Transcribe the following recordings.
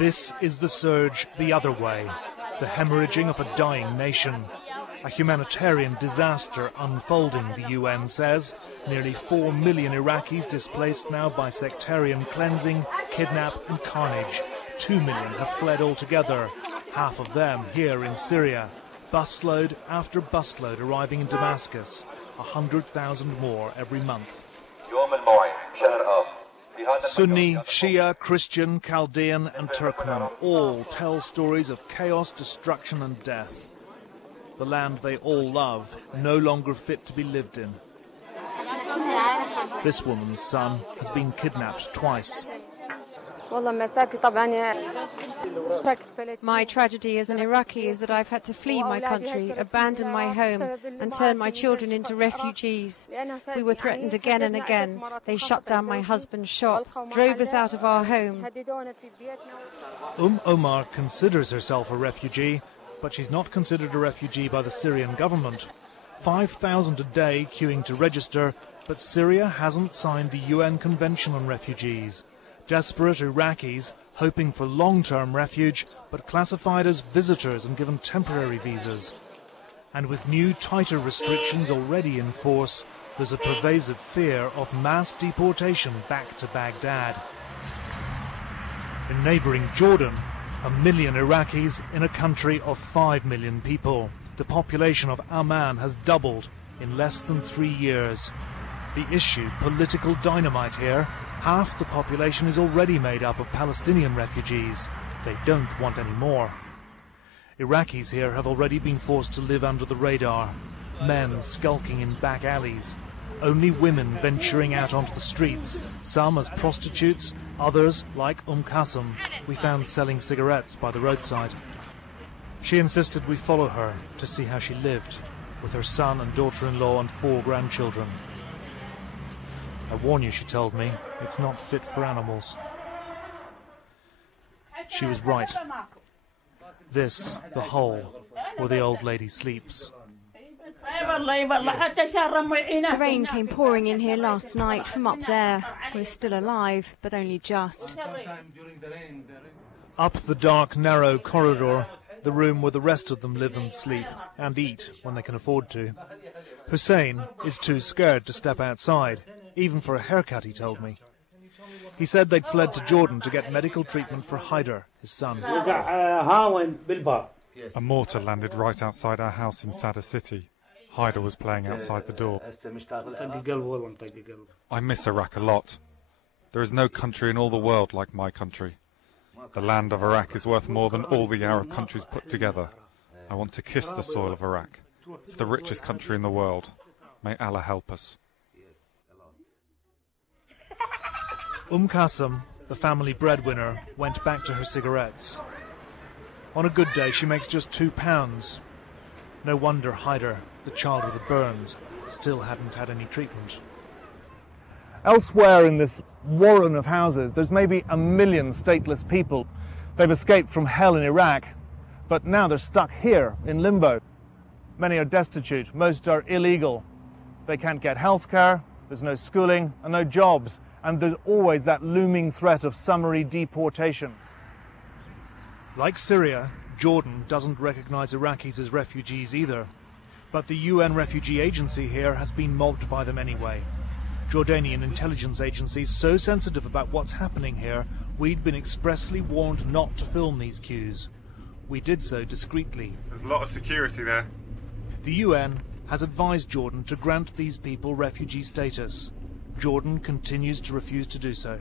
This is the surge the other way, the hemorrhaging of a dying nation. A humanitarian disaster unfolding, the UN says. Nearly 4 million Iraqis displaced now by sectarian cleansing, kidnap and carnage. 2 million have fled altogether, half of them here in Syria. Busload after busload arriving in Damascus, 100,000 more every month. Sunni, Shia, Christian, Chaldean and Turkmen all tell stories of chaos, destruction and death. The land they all love, no longer fit to be lived in. This woman's son has been kidnapped twice. My tragedy as an Iraqi is that I've had to flee my country, abandon my home and turn my children into refugees. We were threatened again and again. They shut down my husband's shop, drove us out of our home. Omar considers herself a refugee, but she's not considered a refugee by the Syrian government. 5,000 a day queuing to register, but Syria hasn't signed the UN Convention on Refugees. Desperate Iraqis hoping for long-term refuge, but classified as visitors and given temporary visas. And with new, tighter restrictions already in force, there's a pervasive fear of mass deportation back to Baghdad. In neighbouring Jordan, 1 million Iraqis in a country of 5 million people. The population of Amman has doubled in less than 3 years. The issue, political dynamite here. Half the population is already made up of Palestinian refugees. They don't want any more. Iraqis here have already been forced to live under the radar. Men skulking in back alleys. Only women venturing out onto the streets, some as prostitutes, others, like Kassem, we found selling cigarettes by the roadside. She insisted we follow her to see how she lived, with her son and daughter-in-law and 4 grandchildren. I warn you, she told me, it's not fit for animals. She was right. This, the hole, where the old lady sleeps. The rain came pouring in here last night from up there. We're still alive, but only just. Up the dark, narrow corridor, the room where the rest of them live and sleep, and eat when they can afford to. Hussein is too scared to step outside, even for a haircut, he told me. He said they'd fled to Jordan to get medical treatment for Haider, his son. A mortar landed right outside our house in Sadr City. Haider was playing outside the door. I miss Iraq a lot. There is no country in all the world like my country. The land of Iraq is worth more than all the Arab countries put together. I want to kiss the soil of Iraq. It's the richest country in the world. May Allah help us. Kassem, the family breadwinner, went back to her cigarettes. On a good day, she makes just £2. No wonder Haider, the child with the burns, still hadn't had any treatment. Elsewhere in this warren of houses, there's maybe 1 million stateless people. They've escaped from hell in Iraq, but now they're stuck here in limbo. Many are destitute, most are illegal. They can't get health care, there's no schooling and no jobs, and there's always that looming threat of summary deportation. Like Syria, Jordan doesn't recognize Iraqis as refugees either. But the UN Refugee Agency here has been mobbed by them anyway. Jordanian intelligence agencies so sensitive about what's happening here, we'd been expressly warned not to film these queues. We did so discreetly. There's a lot of security there. The UN has advised Jordan to grant these people refugee status. Jordan continues to refuse to do so.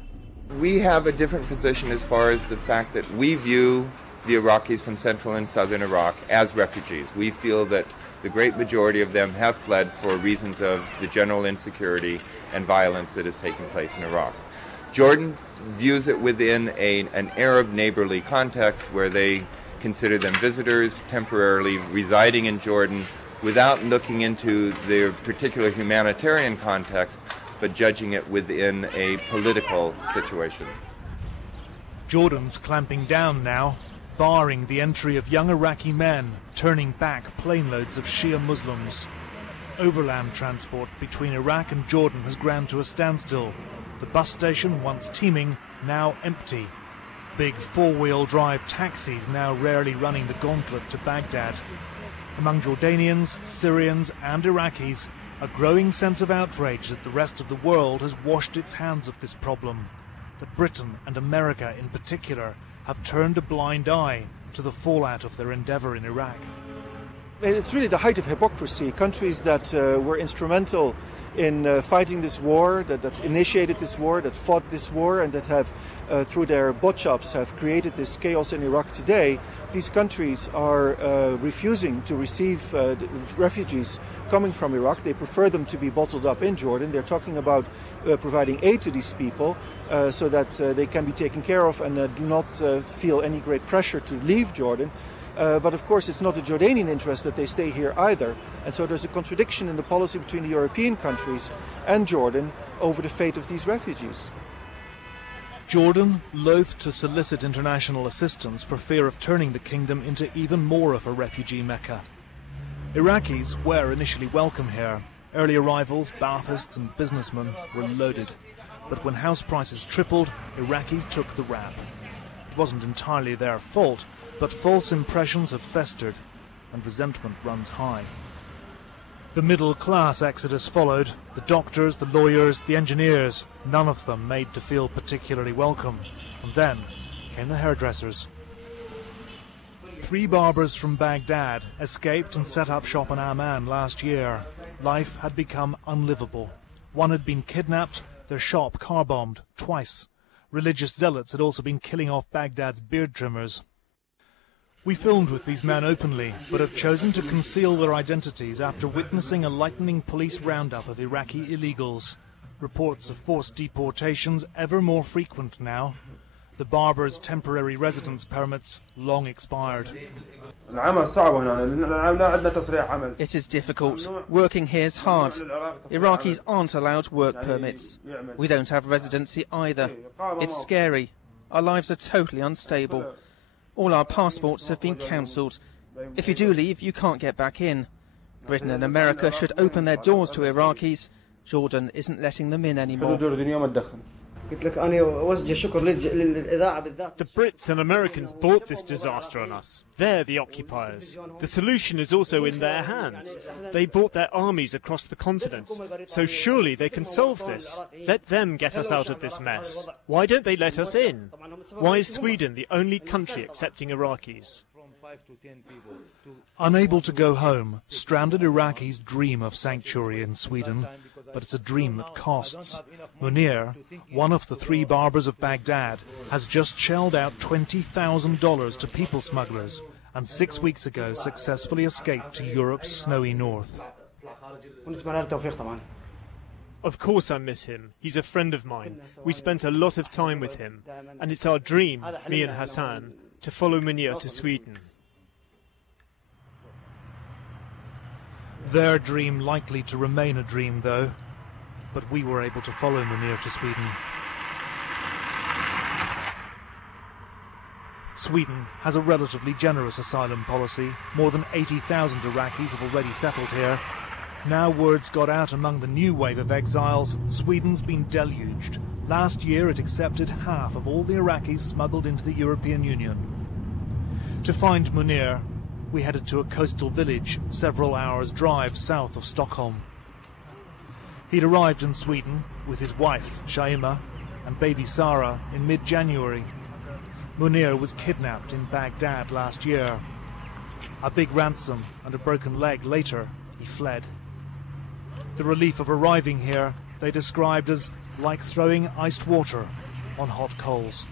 We have a different position as far as the fact that we view the Iraqis from central and southern Iraq as refugees. We feel that the great majority of them have fled for reasons of the general insecurity and violence that is taking place in Iraq. Jordan views it within an Arab neighborly context where they consider them visitors temporarily residing in Jordan without looking into their particular humanitarian context, but judging it within a political situation. Jordan's clamping down now, barring the entry of young Iraqi men, turning back plane loads of Shia Muslims. Overland transport between Iraq and Jordan has ground to a standstill. The bus station, once teeming, now empty. big four-wheel drive taxis now rarely running the gauntlet to Baghdad. Among Jordanians, Syrians and Iraqis, a growing sense of outrage that the rest of the world has washed its hands of this problem, that Britain and America in particular have turned a blind eye to the fallout of their endeavour in Iraq. It's really the height of hypocrisy. Countries that were instrumental in fighting this war, that initiated this war, that fought this war, and that have, through their botch-ups, have created this chaos in Iraq today. These countries are refusing to receive refugees coming from Iraq. They prefer them to be bottled up in Jordan. They're talking about providing aid to these people so that they can be taken care of and do not feel any great pressure to leave Jordan. But of course it's not a Jordanian interest that they stay here either, and so there's a contradiction in the policy between the European countries and Jordan over the fate of these refugees. Jordan, loath to solicit international assistance for fear of turning the kingdom into even more of a refugee mecca. Iraqis were initially welcome here. Early arrivals, Baathists and businessmen were loaded. But when house prices tripled, Iraqis took the rap. It wasn't entirely their fault, but false impressions have festered and resentment runs high. The middle-class exodus followed. The doctors, the lawyers, the engineers, none of them made to feel particularly welcome. And then came the hairdressers. 3 barbers from Baghdad escaped and set up shop in Amman last year. Life had become unlivable. One had been kidnapped, their shop car-bombed twice. Religious zealots had also been killing off Baghdad's beard trimmers. We filmed with these men openly, but have chosen to conceal their identities after witnessing a lightning police roundup of Iraqi illegals. Reports of forced deportations ever more frequent now. The barbers' temporary residence permits long expired. It is difficult. Working here is hard. Iraqis aren't allowed work permits. We don't have residency either. It's scary. Our lives are totally unstable. All our passports have been cancelled. If you do leave, you can't get back in. Britain and America should open their doors to Iraqis. Jordan isn't letting them in anymore. The Brits and Americans brought this disaster on us. They're the occupiers. The solution is also in their hands. They brought their armies across the continent, so surely they can solve this. Let them get us out of this mess. Why don't they let us in? Why is Sweden the only country accepting Iraqis? Unable to go home, stranded Iraqis dream of sanctuary in Sweden, but it's a dream that costs. Munir, one of the 3 barbers of Baghdad, has just shelled out $20,000 to people smugglers, and 6 weeks ago successfully escaped to Europe's snowy north. Of course I miss him. He's a friend of mine. We spent a lot of time with him, and it's our dream, me and Hassan, to follow Munir to Sweden. Their dream likely to remain a dream, though. But we were able to follow Munir to Sweden. Sweden has a relatively generous asylum policy. More than 80,000 Iraqis have already settled here. Now words got out among the new wave of exiles. Sweden's been deluged. Last year it accepted half of all the Iraqis smuggled into the European Union. To find Munir, we headed to a coastal village several hours' drive south of Stockholm. He'd arrived in Sweden with his wife, Shaima, and baby Sarah in mid-January. Munir was kidnapped in Baghdad last year. A big ransom and a broken leg later, he fled. The relief of arriving here they described as like throwing iced water on hot coals.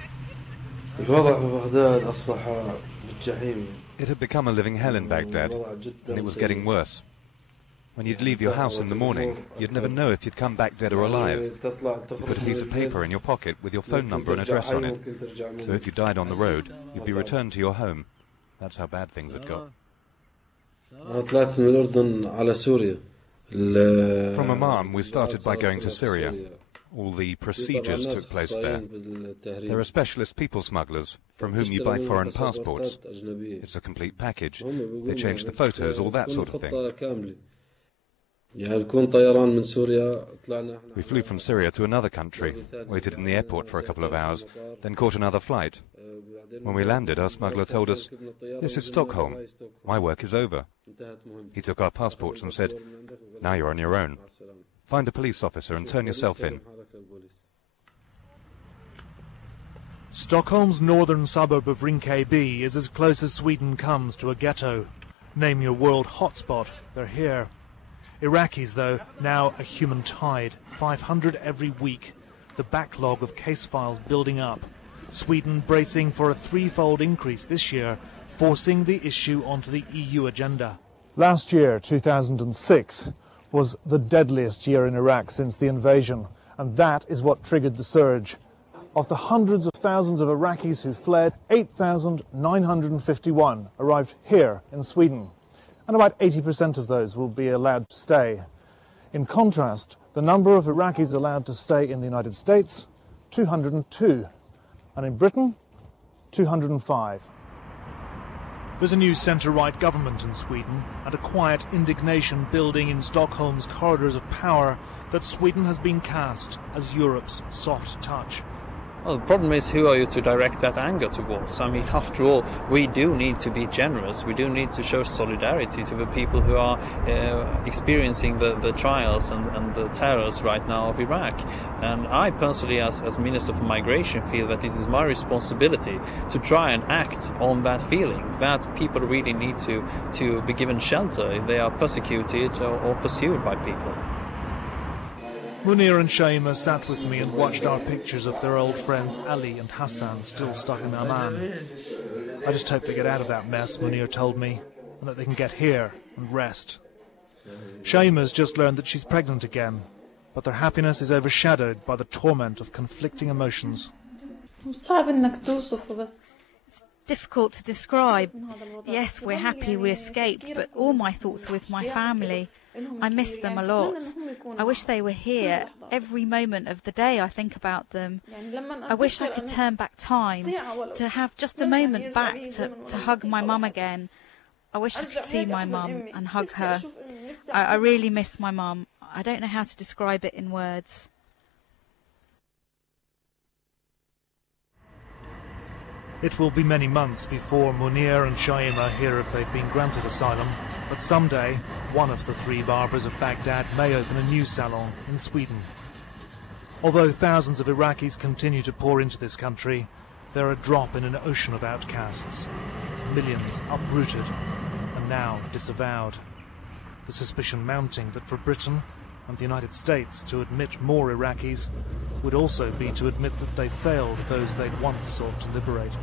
It had become a living hell in Baghdad, and it was getting worse. When you'd leave your house in the morning, you'd never know if you'd come back dead or alive. You put a piece of paper in your pocket with your phone number and address on it. So if you died on the road, you'd be returned to your home. That's how bad things had got. From Amman, we started by going to Syria. All the procedures took place there. There are specialist people smugglers from whom you buy foreign passports. It's a complete package. They change the photos, all that sort of thing. We flew from Syria to another country, waited in the airport for a couple of hours, then caught another flight. When we landed, our smuggler told us, "This is Stockholm. My work is over." He took our passports and said, "Now you're on your own. Find a police officer and turn yourself in." Stockholm's northern suburb of Rinkeby is as close as Sweden comes to a ghetto. Name your world hotspot, they're here. Iraqis, though, now a human tide, 500 every week. The backlog of case files building up. Sweden bracing for a threefold increase this year, forcing the issue onto the EU agenda. Last year, 2006, was the deadliest year in Iraq since the invasion, and that is what triggered the surge. Of the hundreds of thousands of Iraqis who fled, 8,951 arrived here in Sweden, and about 80% of those will be allowed to stay. In contrast, the number of Iraqis allowed to stay in the United States, 202, and in Britain, 205. There's a new centre-right government in Sweden and a quiet indignation building in Stockholm's corridors of power that Sweden has been cast as Europe's soft touch. Well, the problem is, who are you to direct that anger towards? I mean, after all, we do need to be generous. We do need to show solidarity to the people who are experiencing the trials and the terrors right now of Iraq. And I personally, as Minister for Migration, feel that it is my responsibility to try and act on that feeling, that people really need to be given shelter if they are persecuted or pursued by people. Munir and Shaima sat with me and watched our pictures of their old friends Ali and Hassan still stuck in Amman. I just hope they get out of that mess, Munir told me, and that they can get here and rest. Shaima's just learned that she's pregnant again, but their happiness is overshadowed by the torment of conflicting emotions. It's difficult to describe. Yes, we're happy we escaped, but all my thoughts are with my family. I miss them a lot. I wish they were here. Every moment of the day I think about them. I wish I could turn back time, to have just a moment back to hug my mum again. I wish I could see my mum and hug her. I really miss my mum. I don't know how to describe it in words. It will be many months before Munir and Shaima hear if they've been granted asylum, but someday one of the three barbers of Baghdad may open a new salon in Sweden. Although thousands of Iraqis continue to pour into this country, they're a drop in an ocean of outcasts. Millions uprooted and now disavowed. The suspicion mounting that for Britain and the United States to admit more Iraqis would also be to admit that they failed those they'd once sought to liberate.